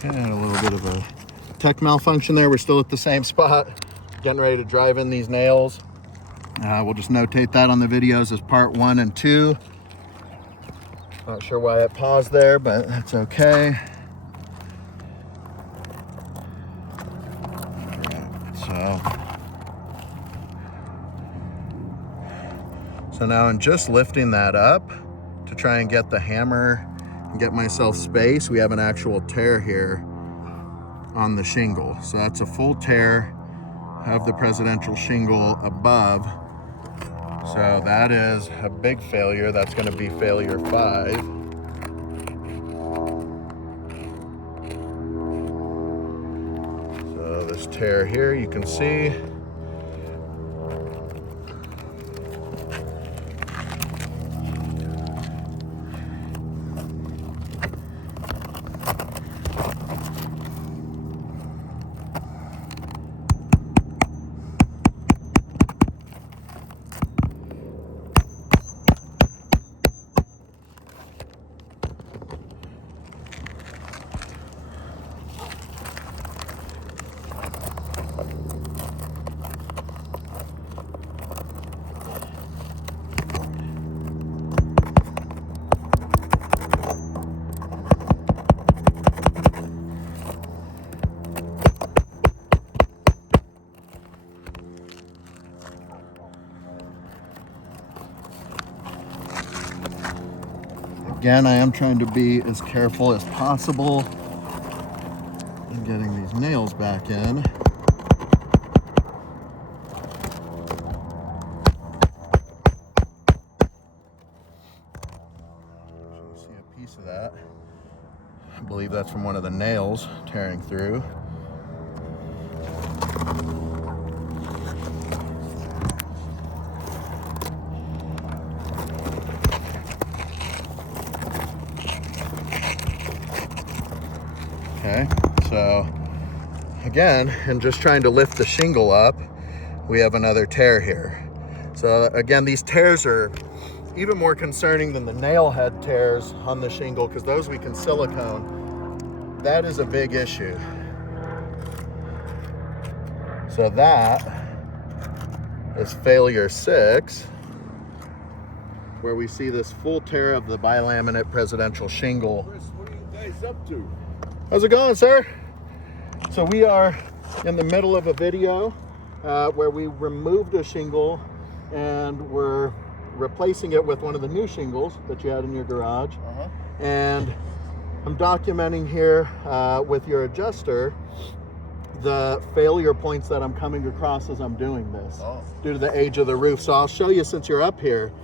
And a little bit of a tech malfunction there. We're still at the same spot, getting ready to drive in these nails. We'll just notate that on the videos as part 1 and 2. Not sure why it paused there, but that's okay. So now I'm just lifting that up to try and get the hammer and get myself space. We have an actual tear here on the shingle. So that's a full tear of the presidential shingle above. So that is a big failure. That's going to be failure 5. So this tear here, you can see. Again, I am trying to be as careful as possible in getting these nails back in. So you see a piece of that. I believe that's from one of the nails tearing through. Okay, so again, and just trying to lift the shingle up, we have another tear here. So again, these tears are even more concerning than the nail head tears on the shingle, because those we can silicone. That is a big issue. So that is failure 6, where we see this full tear of the bilaminate presidential shingle. Chris, what are you guys up to? How's it going, sir? So we are in the middle of a video where we removed a shingle and we're replacing it with one of the new shingles that you had in your garage. And I'm documenting here with your adjuster the failure points that I'm coming across as I'm doing this due to the age of the roof. So I'll show you since you're up here.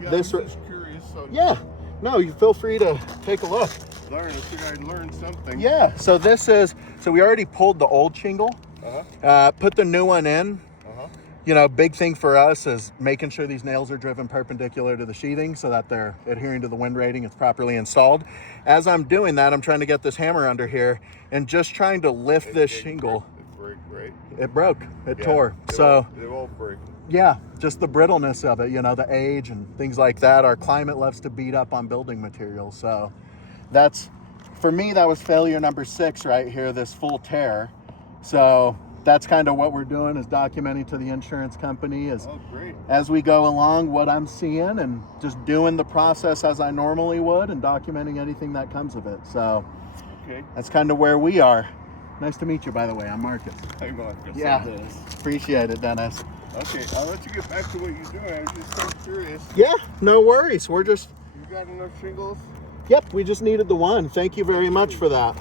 Yeah, I'm just curious. So yeah, no, you feel free to take a look. I think I learned something. Yeah, so this is, so we already pulled the old shingle, put the new one in. You know, big thing for us is making sure these nails are driven perpendicular to the sheathing so that they're adhering to the wind rating, it's properly installed. As I'm doing that, I'm trying to get this hammer under here and just trying to lift this shingle. It broke, it tore. So it won't break. Yeah, just the brittleness of it, you know, the age and things like that. Our climate loves to beat up on building materials. So that's, for me, that was failure number 6 right here, this full tear. So that's kind of what we're doing, is documenting to the insurance company as we go along what I'm seeing, and just doing the process as I normally would and documenting anything that comes of it. So that's kind of where we are. Nice to meet you, by the way. I'm Marcus. Hey, Marcus. Yeah, appreciate it, Dennis. Okay, I'll let you get back to what you're doing. I was just so curious. Yeah, no worries. We're just... You got enough shingles? Yep, we just needed the one. Thank you very much for that.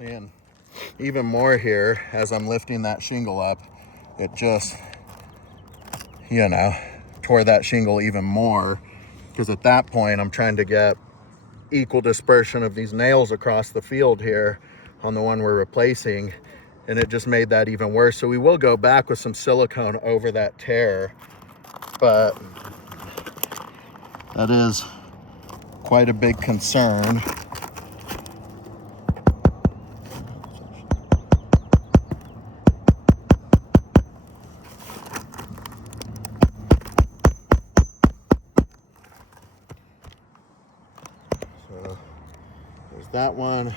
And even more here, as I'm lifting that shingle up, it just, you know, tore that shingle even more, because at that point I'm trying to get equal dispersion of these nails across the field here on the one we're replacing, and it just made that even worse. So we will go back with some silicone over that tear, but that is quite a big concern. So there's that one.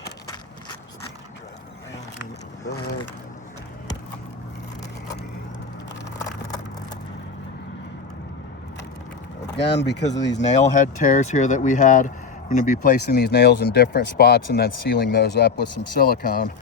Again, because of these nail head tears here that we had, I'm going to be placing these nails in different spots and then sealing those up with some silicone.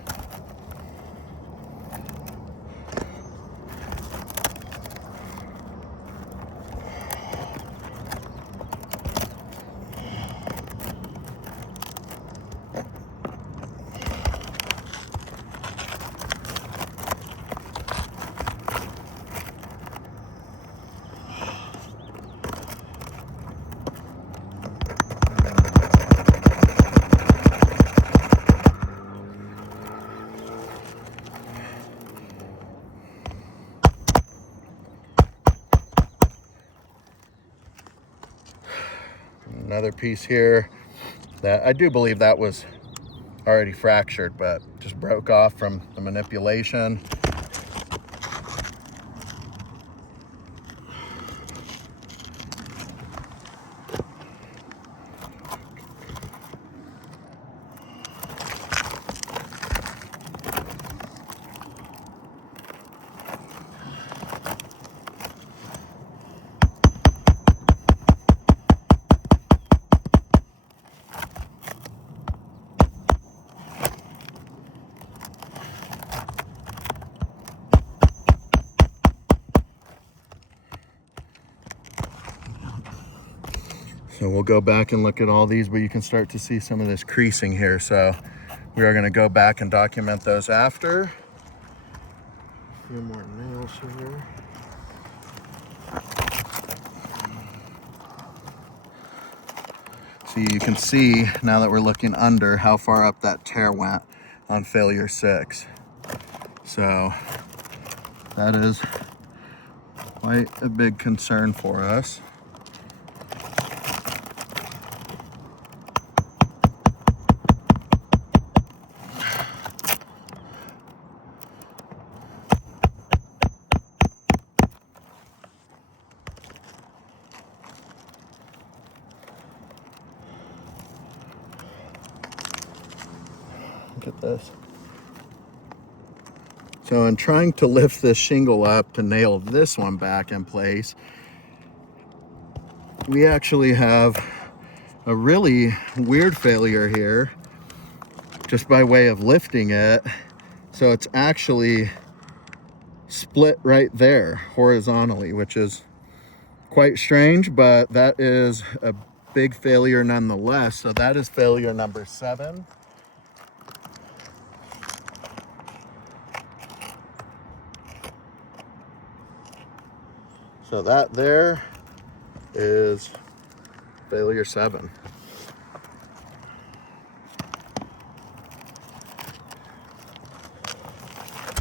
Another piece here that I do believe that was already fractured, but just broke off from the manipulation. So we'll go back and look at all these, but you can start to see some of this creasing here. So we are going to go back and document those after. A few more nails here. So you can see now that we're looking under how far up that tear went on failure 6. So that is quite a big concern for us. Look at this. So in trying to lift this shingle up to nail this one back in place, we actually have a really weird failure here just by way of lifting it. So it's actually split right there horizontally, which is quite strange, but that is a big failure nonetheless. So that is failure number 7. So that there is failure 7.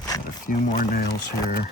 Got a few more nails here.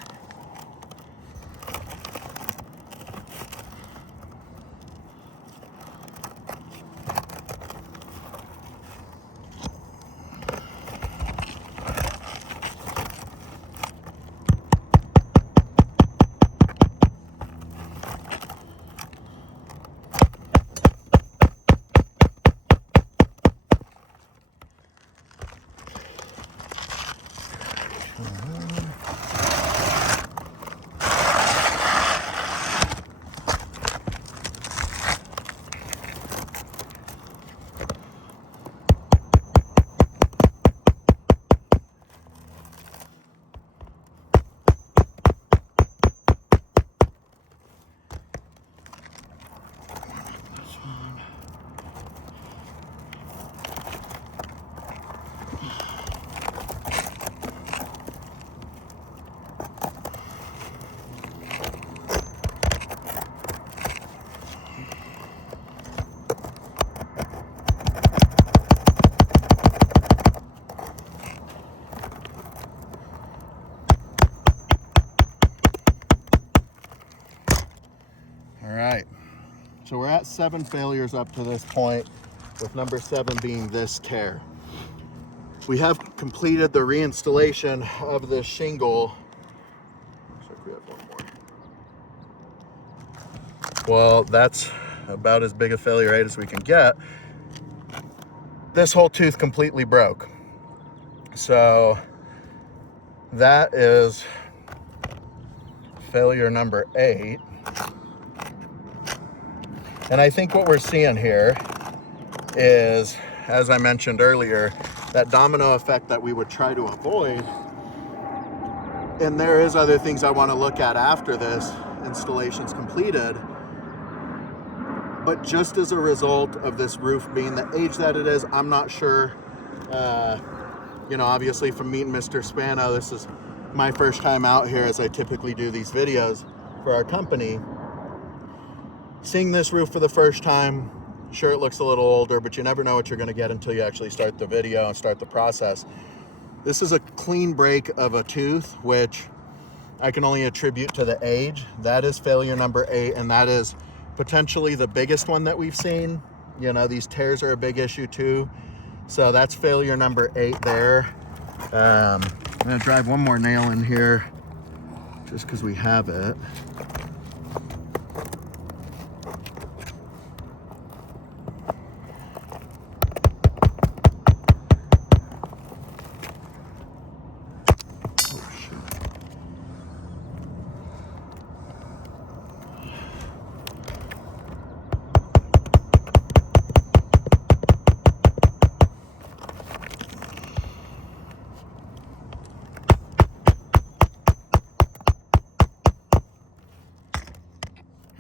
7 failures up to this point, with number 7 being this tear. We have completed the reinstallation of this shingle. Looks like we have one more. Well, that's about as big a failure rate as we can get. This whole tooth completely broke. So that is failure number 8. And I think what we're seeing here is, as I mentioned earlier, that domino effect that we would try to avoid. And there is other things I want to look at after this installation's completed. But just as a result of this roof being the age that it is, I'm not sure. You know, obviously from meeting Mr. Spano, this is my first time out here, as I typically do these videos for our company. Seeing this roof for the first time, sure, it looks a little older, but you never know what you're going to get until you actually start the video and start the process. This is a clean break of a tooth, which I can only attribute to the age. That is failure number 8, and that is potentially the biggest one that we've seen. You know, these tears are a big issue too. So that's failure number 8 there. I'm gonna drive one more nail in here just because we have it.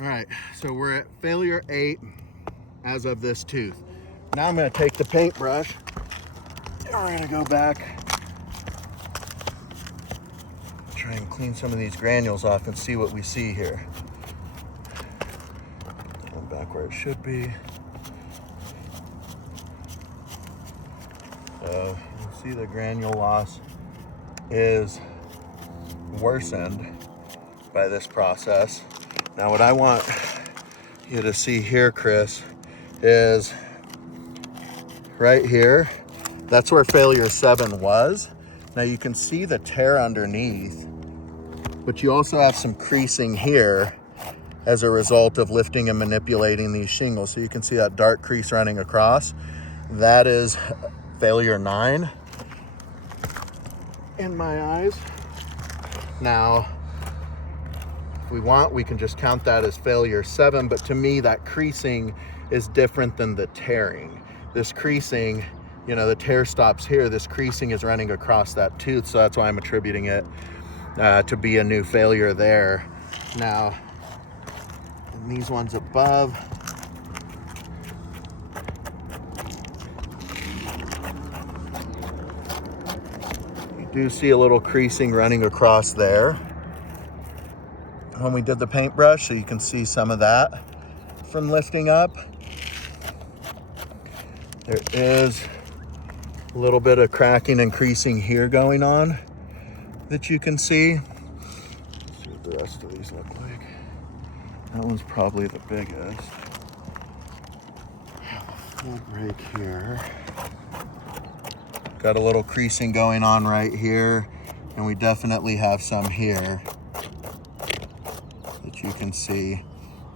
All right, so we're at failure 8 as of this tooth. Now I'm gonna take the paintbrush and we're gonna go back, try and clean some of these granules off and see what we see here. Put them back where it should be. So you see the granule loss is worsened by this process. Now what I want you to see here, Chris, is right here. That's where failure 7 was. Now you can see the tear underneath, but you also have some creasing here as a result of lifting and manipulating these shingles. So you can see that dark crease running across. That is failure 9 in my eyes. Now, we want, we can just count that as failure 7, but to me that creasing is different than the tearing. This creasing, you know, the tear stops here, this creasing is running across that tooth, so that's why I'm attributing it to be a new failure there. Now, in these ones above, you do see a little creasing running across there when we did the paintbrush, so you can see some of that from lifting up. There is a little bit of cracking and creasing here going on that you can see. Let's see what the rest of these look like. That one's probably the biggest. Full break here. Got a little creasing going on right here, and we definitely have some here that you can see.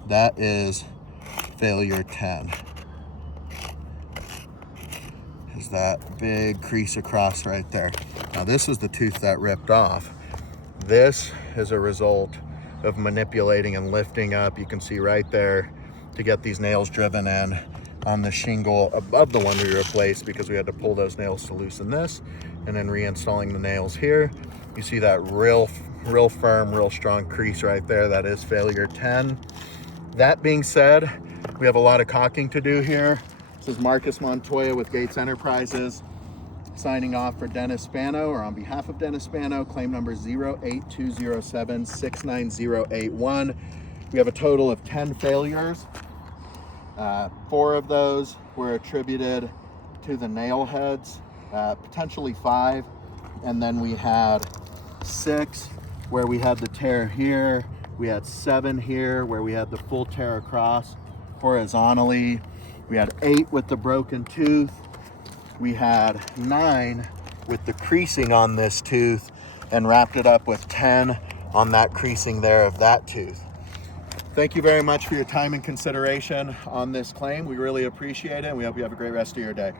That is failure 10. Is that big crease across right there. Now this is the tooth that ripped off. This is a result of manipulating and lifting up. You can see right there to get these nails driven in on the shingle above the one we replaced, because we had to pull those nails to loosen this, and then reinstalling the nails here. You see that real firm, real strong crease right there. That is failure 10. That being said, we have a lot of caulking to do here. This is Marcus Montoya with Gates Enterprises, signing off for Dennis Spano, or on behalf of Dennis Spano, claim number 08207-69081. We have a total of 10 failures. 4 of those were attributed to the nail heads, potentially 5. And then we had 6 where we had the tear here. We had 7 here where we had the full tear across. horizontally. We had 8 with the broken tooth. We had 9 with the creasing on this tooth, and wrapped it up with 10 on that creasing there of that tooth. Thank you very much for your time and consideration on this claim. We really appreciate it, and we hope you have a great rest of your day.